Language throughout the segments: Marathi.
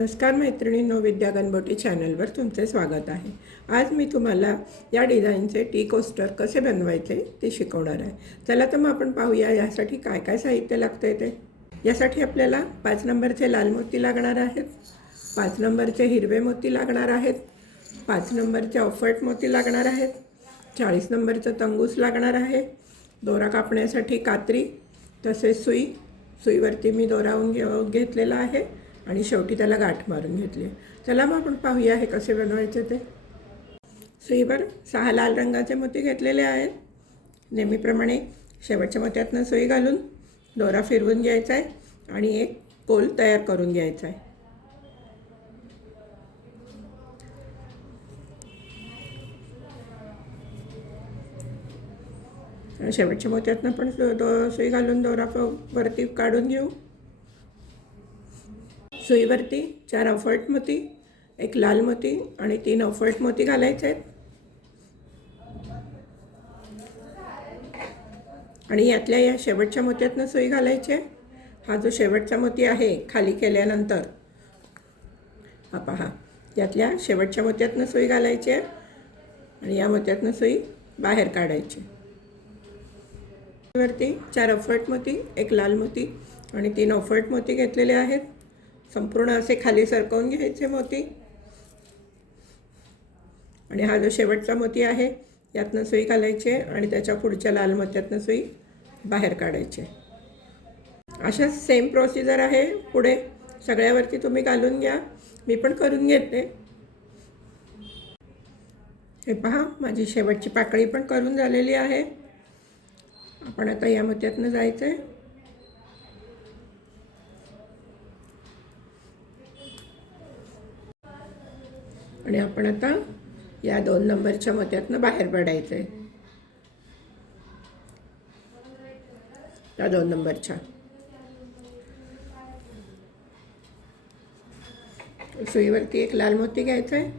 नमस्कार मैत्रिणींनो विद्या गणबोटी चॅनलवर तुमचे स्वागत आहे. आज मी तुम्हाला या डिझाईनचे टी कोस्टर कसे बनवायचे ते शिकवणार आहे. चला तर मग आपण पाहूया यासाठी काय काय साहित्य लागतं ते यासाठी आपल्याला पाच नंबरचे लाल मोती लागणार आहेत पाच नंबरचे हिरवे मोती लागणार आहेत पाच नंबरचे ऑफर्ट मोती लागणार आहेत चाळीस नंबरचं तंगूस लागणार आहे दोरा कापण्यासाठी कात्री तसेच सुई. सुईवरती मी दोरावून घे घेतलेला आहे. आणि शेवटी त्याला गाठ मारून घेतली. चला मग आपण पाहूया हे कसे बनवायचे ते. सुईवर सहा लाल रंगाचे मोती घेतलेले आहेत. नेहमीप्रमाणे शेवटच्या मोत्यातनं सुई घालून दोरा फिरवून घ्यायचा आहे आणि एक कोल तयार करून घ्यायचा आहे. शेवटच्या मोत्यातनं पण सु- दो सुई घालून दोरा वरती काढून घेऊ. सुईवरती चार अफर्ट मोती एक लाल मोती आणि तीन अफर्ट मोती घालायचे आहेत. आणि यातल्या या शेवटच्या मोत्यातनं सुई घालायची. आहे हा जो शेवटचा मोती आहे खाली केल्यानंतर. हा पहा यातल्या शेवटच्या मोत्यातनं सुई घालायची आहे आणि या मोत्यातनं सुई बाहेर काढायची. वरती चार अफर्ट मोती एक लाल मोती आणि तीन अफर्ट मोती घेतलेले आहेत. संपूर्ण असे खाली सरकवून घ्यायचे मोती. आणि हा जो शेवटचा मोती आहे यातनं सुई घालायची आहे आणि त्याच्या पुढच्या लाल मोत्यातनं सुई बाहेर काढायची. आहे. अशाच सेम प्रोसिजर आहे. पुढे सगळ्यावरती तुम्ही घालून घ्या. मी पण करून घेते. हे पहा माझी शेवटची पाकळी पण करून झालेली आहे. आपण आता या मोत्यातनं जायचं आहे आणि आपण आता या दोन नंबरच्या मोत्यातनं बाहेर पडायचं आहे. या दोन नंबरच्या. सुईवरती एक लाल मोती घ्यायचा आहे.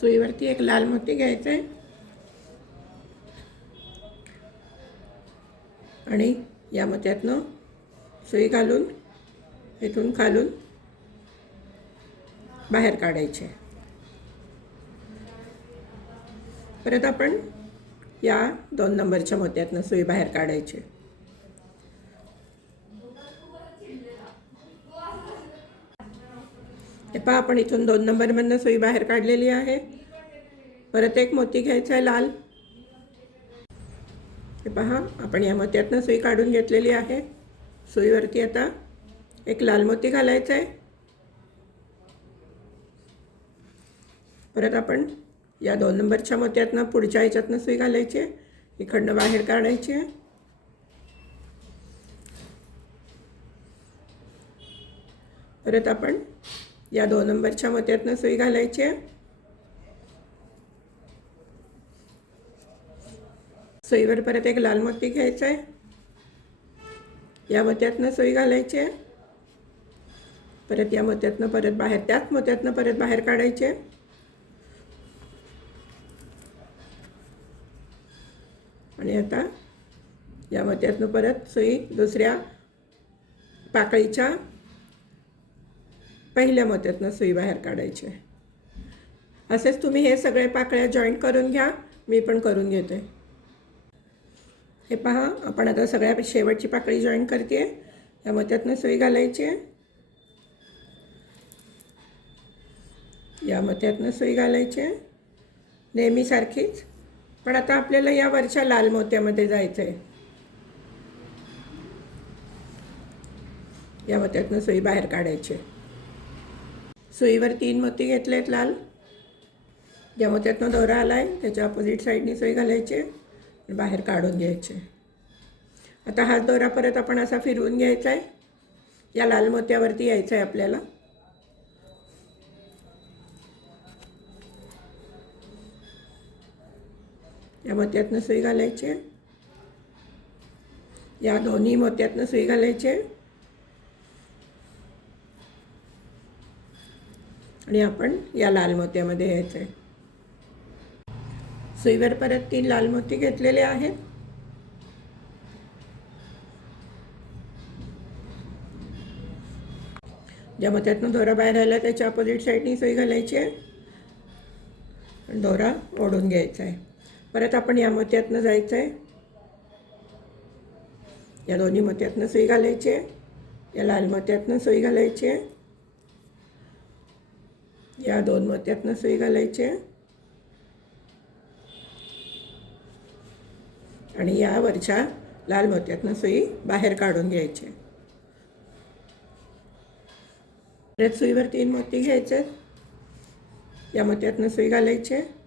सुईवरती एक लाल मोती घ्यायचा आहे. आणि या मोत्यातनं सुई घालून इथून खालून बाहेर काढायचे. परत आपण या दोन नंबरच्या मोत्यातनं सुई बाहेर काढायची. हे पहा आपण इथून दोन नंबरमधनं सुई बाहेर काढलेली आहे. परत एक मोती घ्यायचा आहे लाल. हे पहा आपण या मोत्यातनं सुई काढून घेतलेली आहे. सुईवरती आता एक लाल मोती घालायचा आहे. परत आपण या दोन नंबरच्या मोत्यातनं पुढच्या ह्याच्यातनं सुई घालायची आहे. इकडनं बाहेर काढायची आहे. परत आपण या दोन नंबरच्या मोत्यातनं सुई घालायची आहे. सुईवर परत एक लाल मोती घ्यायचा आहे. या मोत्यातनं सुई घालायची आहे. परत या मोत्यातनं परत बाहेर त्याच मोत्यातनं परत बाहेर काढायचे आणि आता या मोत्यातनं परत सुई दुसऱ्या पाकळीच्या पहिल्या मोत्यातनं सुई बाहेर काढायची आहे. असेच तुम्ही हे सगळे पाकळ्या जॉईंट करून घ्या मी पण करून घेते. हे पहा आपण आता सगळ्या शेवटची पाकळी जॉईन करते या मोत्यातनं सुई घालायची आहे. या मोत्यातनं सुई घालायची आहे. नेहमीसारखीच. पण आता आपल्याला या वरच्या लाल मोत्यामध्ये जायचं आहे या मोत्यातनं सुई बाहेर काढायची. आहे सुईवर तीन मोती घेतले आहेत लाल. ज्या मोत्यातनं दोरा आला आहे त्याच्या अपोजिट साईडनी सुई घालायची आहे आणि बाहेर काढून घ्यायचे. आता हा दोरा परत आपण असा फिरवून घ्यायचा आहे या लाल मोत्यावरती यायचं आहे आपल्याला. या मोत्यातनं सुई घालायची. आहे या दोन्ही मोत्यातनं सुई घालायची. आहे आणि आपण या लाल मोत्यामध्ये यायचं आहे. सुईवर परत तीन लाल मोती घेतलेले आहेत. ज्या मोत्यातनं दोरा बाहेर आला त्याच्या अपोजिट साईडनी सुई घालायची आहे. दोरा ओढून घ्यायचा आहे. परत आपण या मोत्यातनं जायचं आहे या दोन्ही मोत्यातनं सुई घालायची आहे. या लाल मोत्यातनं सुई घालायची आहे. या दोन मोत्यातनं सुई घालायची आहे. आणि या वरच्या लाल मोत्यातनं सुई बाहेर काढून घ्यायची परत सुईवर तीन मोती घ्यायचे आहेत. या मोत्यातनं सुई घालायची आहे.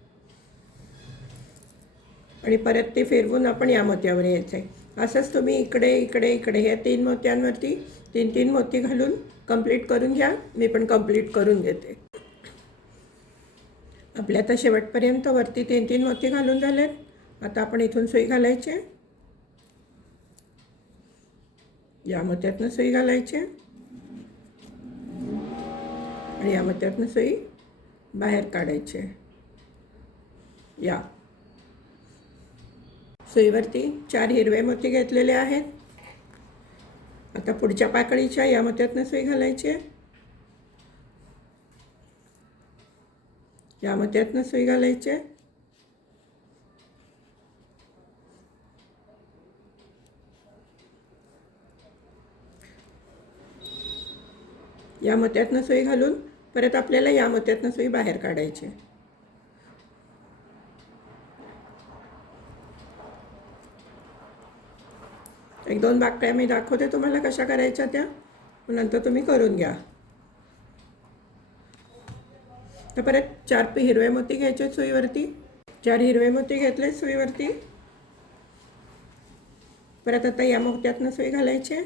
आणि परत ते फिरवून आपण या मोत्यावर यायचं आहे असंच तुम्ही इकडे इकडे इकडे ह्या तीन मोत्यांवरती तीन तीन मोती घालून कंप्लीट करून घ्या. मी पण कंप्लीट करून घेते. आपल्या आता शेवटपर्यंत वरती तीन तीन मोती घालून झालेत आता आपण इथून सुई घालायचे या मोत्यातनं सुई घालायचे आणि या मोत्यातनं सुई बाहेर काढायचे या. सुईवरती चार हिरवे मोती घेतलेले आहेत. आता पुढच्या पाकळीच्या या मोत्यातनं सुई घालायची आहे. या मोत्यातनं सुई घालायची आहे. या मोत्यातनं सुई घालून परत आपल्याला या मोत्यातनं सुई बाहेर काढायची आहे. दोन बाकड्या मी दाखवते तुम्हाला कशा करायच्या त्या? नंतर तुम्ही करून घ्या. तर परत चार पी हिरवे मोती घ्यायचे सुईवरती. चार हिरवे मोती घेतले सुईवरती. परत आता या मोत्यातनं सुई घालायचे.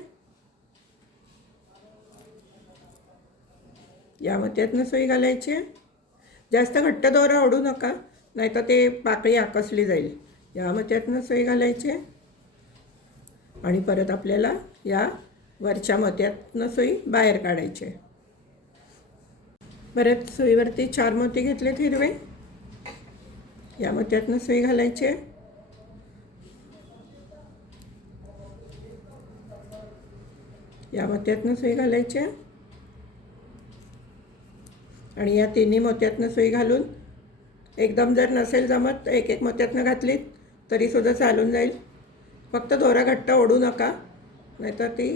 या मोत्यातनं सुई घालायची. जास्त घट्ट दोरा ओढू नका नाहीतर ते पाकळी आकसली जाईल. या मोत्यातनं सुई घालायची. आणि परत आपल्याला या वरच्या मोत्यातनं सुई बाहेर काढायची आहे. परत सुईवरती चार मोती घेतलेत हिरवे. या मोत्यातनं सुई घालायची आहे. या मोत्यातनं सुई घालायची आहे. आणि या तिन्ही मोत्यातनं सुई घालून एकदम जर नसेल जमत एक एक मोत्यातनं घातलीत तरीसुद्धा चालून जाईल. फक्त दोरा घट्ट ओढू नका नाहीतर ती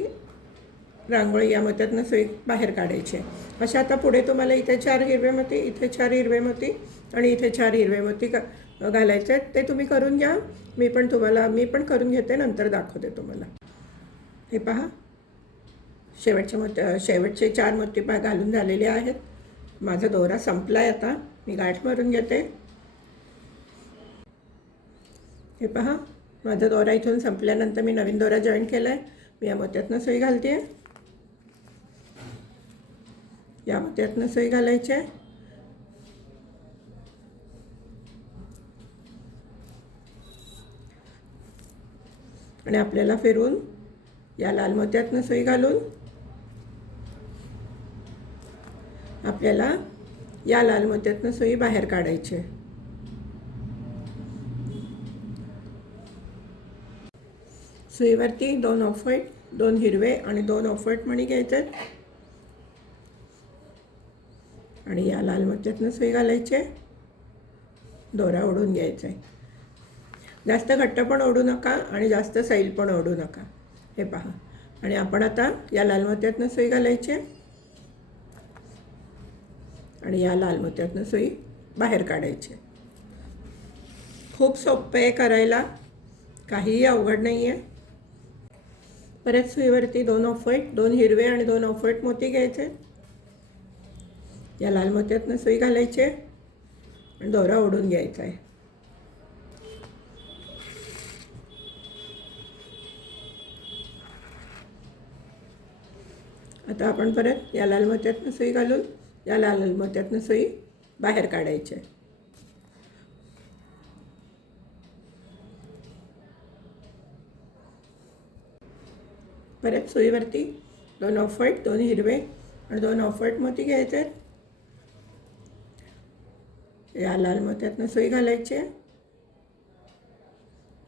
रांगोळी या मत्यातनं सुई बाहेर काढायची आहे. अशा आता पुढे तुम्हाला इथे चार हिरवे मोती इथे चार हिरवे मोती आणि इथे चार हिरवे मोती घालायचे आहेत. ते तुम्ही करून घ्या. मी पण तुम्हाला मी पण करून घेते नंतर दाखवते तुम्हाला. हे पहा. शेवटचे मोती शेवटचे चार मोती पहा घालून झालेले आहेत. माझा दोरा संपला आहे आता. मी गाठ मारून घेते. हे पहा. माझा दोरा इथून संपल्यानंतर मी नवीन दोरा जॉईन केला आहे मी या मोत्यातनं सुई घालते आहे या मोत्यातनं सुई घालायची आहे. आणि आपल्याला फिरून या लाल मोत्यातनं सुई घालून आपल्याला या लाल मोत्यातनं सुई बाहेर काढायची आहे. सुईवरती दोन ऑफ व्हाईट दोन हिरवे आणि दोन ऑफ व्हाईट मणी घ्यायचे. आणि या लाल मोत्यातनं सुई घालायचे. दोरा ओढून घ्यायचा. आहे जास्त घट्ट पण ओढू नका आणि जास्त सैल पण ओढू नका. हे पहा. आणि आपण आता या लाल मोत्यातनं सुई घालायची. आणि या लाल मोत्यातनं सुई बाहेर काढायची. खूप सोपं आहे करायला. काहीही अवघड नाही आहे परत सुईवरती दोन ऑफ व्हाईट दोन हिरवे आणि दोन ऑफ व्हाईट मोती घ्यायचे. या लाल मोत्यातनं सुई घालायचे आणि दोरा ओढून घ्यायचा आहे. आता आपण परत या लाल मोत्यातनं सुई घालून या लाल मोत्यातनं सुई बाहेर काढायची आहे. परत सुईवरती दोन ऑफ व्हाईट दोन हिरवे आणि दोन ऑफ व्हाईट मोती घ्यायचे आहेत. या लाल मोत्यातनं सुई घालायची आहे.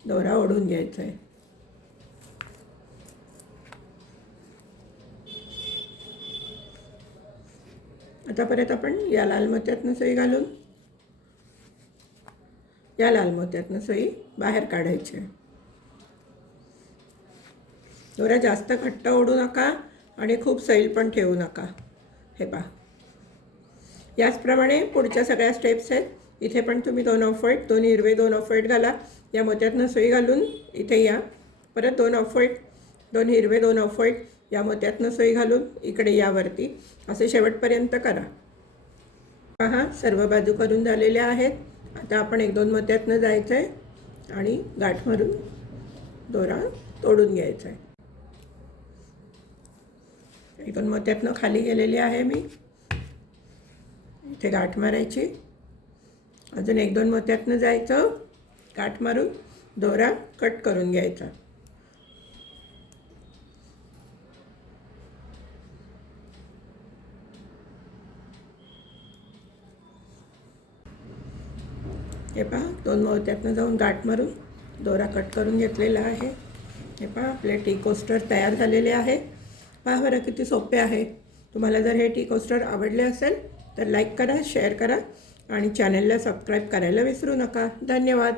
दोरा ओढून घ्यायचा आहे. आता परत आपण या लाल मोत्यातनं सुई घालून या लाल मोत्यातनं सोयी बाहेर काढायची आहे. दोऱ्या जास्त घट्ट ओढू नका आणि खूप सैल पण ठेवू नका. हे पहा. याचप्रमाणे पुढच्या सगळ्या स्टेप्स आहेत. इथे पण तुम्ही दोन ऑफ व्हाईट दोन हिरवे दोन ऑफ व्हाईट घाला. या मोत्यातनं सुई घालून इथे या. परत दोन ऑफ व्हाईट दोन हिरवे दोन ऑफ व्हाईट या मोत्यातनं सोयी घालून इकडे यावरती असे शेवटपर्यंत करा. पहा सर्व बाजू करून झालेल्या आहेत. आता आपण एक दोन मोत्यातनं जायचं आहे आणि गाठ मारून दोरा तोडून घ्यायचा आहे एक दोन मोत्यातनं खाली गेलेली आहे मी. इथे गाठ मारायची. अजून एक दोन मोत्यातनं जायचं. गाठ मारून दोरा कट करून घ्यायचा. हे पहा दोन मोत्यातनं जाऊन गाठ मारून दोरा कट करून घेतलेला आहे. हे पहा आपले टी कोस्टर तयार झालेले आहे. पहा बरं किती सोपे आहे. तुम्हाला जर हे टी कोस्टर आवडले असेल तर लाईक करा शेअर करा आणि चॅनलला सबस्क्राईब करायला विसरू नका. धन्यवाद.